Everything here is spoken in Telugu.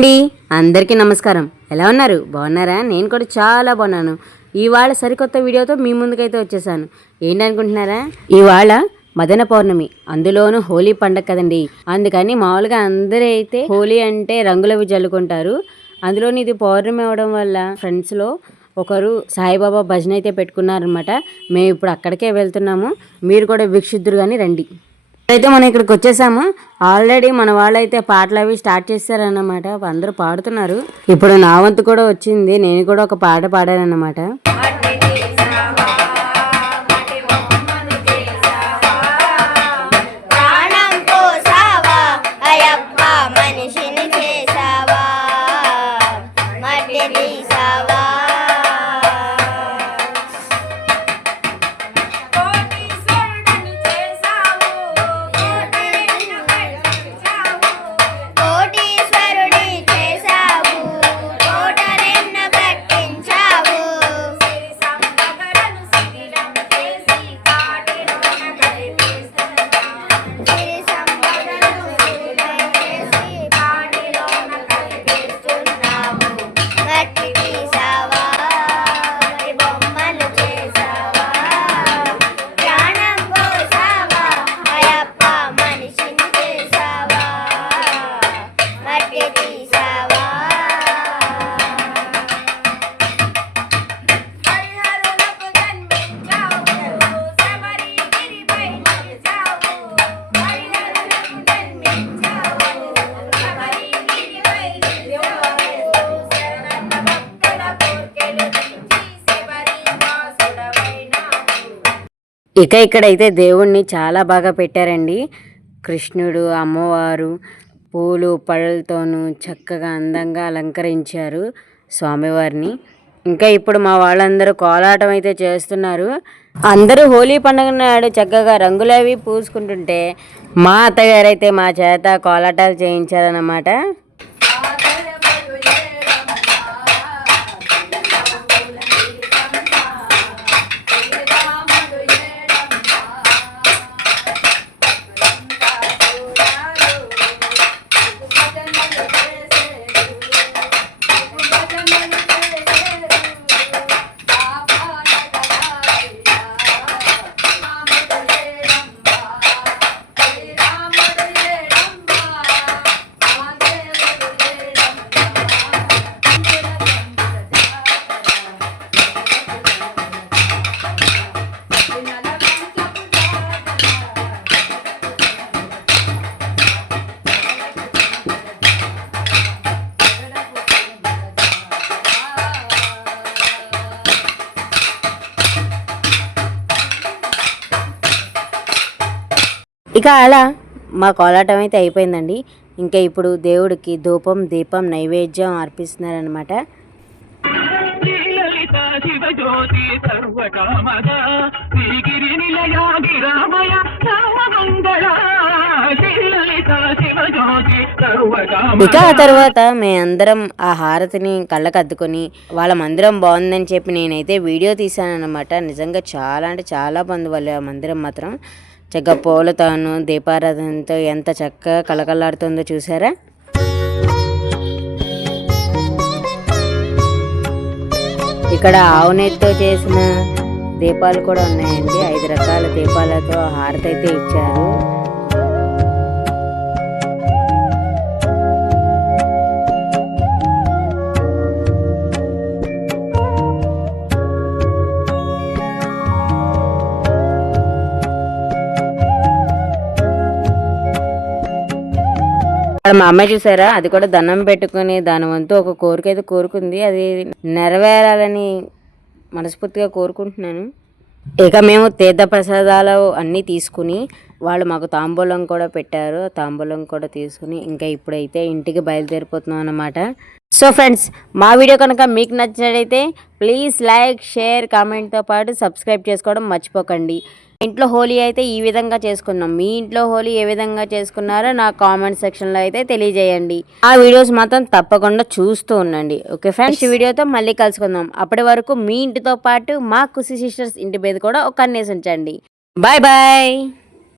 అండి అందరికీ నమస్కారం. ఎలా ఉన్నారు? బాగున్నారా? నేను కూడా చాలా బాగున్నాను. ఇవాళ సరికొత్త వీడియోతో మీ ముందుకైతే వచ్చేసాను. ఏంటనుకుంటున్నారా? ఇవాళ మదన పౌర్ణమి. అందులోనూ హోలీ పండగ కదండి. అందుకని మామూలుగా అందరూ అయితే హోలీ అంటే రంగులవి జల్లుకుంటారు. అందులోని ఇది పౌర్ణమి అవడం వల్ల ఫ్రెండ్స్లో ఒకరు సాయిబాబా భజన అయితే పెట్టుకున్నారనమాట మేము ఇప్పుడు అక్కడికే వెళ్తున్నాము. మీరు కూడా వీక్షిద్దురు కానీ రండి. అయితే మనం ఇక్కడికి వచ్చేసాము. ఆల్రెడీ మన వాళ్ళైతే పాటలు అవి స్టార్ట్ చేశారన్నమాట అందరూ పాడుతున్నారు. ఇప్పుడు నా వంతు కూడా వచ్చింది. నేను కూడా ఒక పాట పాడానన్నమాట. ఇక ఇక్కడైతే దేవుణ్ణి చాలా బాగా పెట్టారండి. కృష్ణుడు అమ్మవారు పూలు పళ్ళతోనూ చక్కగా అందంగా అలంకరించారు స్వామివారిని. ఇంకా ఇప్పుడు మా వాళ్ళందరూ కోలాటం అయితే చేస్తున్నారు. అందరూ హోలీ పండుగ నాడు చక్కగా రంగులవి పూసుకుంటుంటే మా అత్తగారైతే మా చేత కోలాటాలు చేయించారన్నమాట. ఇక అలా మా కోలాటం అయితే అయిపోయిందండి. ఇంకా ఇప్పుడు దేవుడికి ధూపం దీపం నైవేద్యం అర్పిస్తున్నారనమాట శ్రీలలిత శివజ్యోతి సర్వకామద శ్రీగిరి నిలయా గిరామయ సర్వమంగళ శ్రీలలిత శివజ్యోతి సర్వకామ ఇక ఆ తర్వాత మేమందరం ఆ హారతిని కళ్ళకు అద్దుకొని వాళ్ళ మందిరం బాగుందని చెప్పి నేనైతే వీడియో తీశానన్నమాట. నిజంగా చాలా అంటే చాలా బాగుంది వాళ్ళ మందిరం మాత్రం. చక్కగా పూలతోను దీపారాధనతో ఎంత చక్కగా కలకలాడుతుందో చూసారా? ఇక్కడ ఆవు నెయ్యితో చేసిన దీపాలు కూడా ఉన్నాయండి. ఐదు రకాల దీపాలతో హారతి అయితే ఇచ్చారు. అక్కడ మా అమ్మాయి చూసారా? అది కూడా దండం పెట్టుకుని దాని వంతు ఒక కోరిక అయితే కోరుకుంది. అది నెరవేరాలని మనస్ఫూర్తిగా కోరుకుంటున్నాను. ఇక మేము తీర్థ ప్రసాదాలు అన్నీ తీసుకుని వాళ్ళు మాకు తాంబూలం కూడా పెట్టారు. తాంబూలం కూడా తీసుకుని ఇంకా ఇప్పుడైతే ఇంటికి బయలుదేరిపోతున్నాం అన్నమాట. సో ఫ్రెండ్స్ మా వీడియో కనుక మీకు నచ్చినట్లయితే ప్లీజ్ లైక్ షేర్ కామెంట్తో పాటు సబ్స్క్రైబ్ చేసుకోవడం మర్చిపోకండి. ఇంట్లో హోలీ అయితే ఈ విధంగా చేసుకున్నాం. మీ ఇంట్లో హోలీ ఏ విధంగా చేసుకున్నారో నా కామెంట్ సెక్షన్లో అయితే తెలియజేయండి. ఆ వీడియోస్ మాత్రం తప్పకుండా చూస్తూ ఉండండి. ఓకే ఫ్రెండ్స్ ఈ వీడియోతో మళ్ళీ కలుసుకుందాం. అప్పటి వరకు మీ ఇంటితో పాటు మా కుసి సిస్టర్స్ ఇంటి మీద కూడా ఒక కన్నేసి ఉంచండి. Bye bye!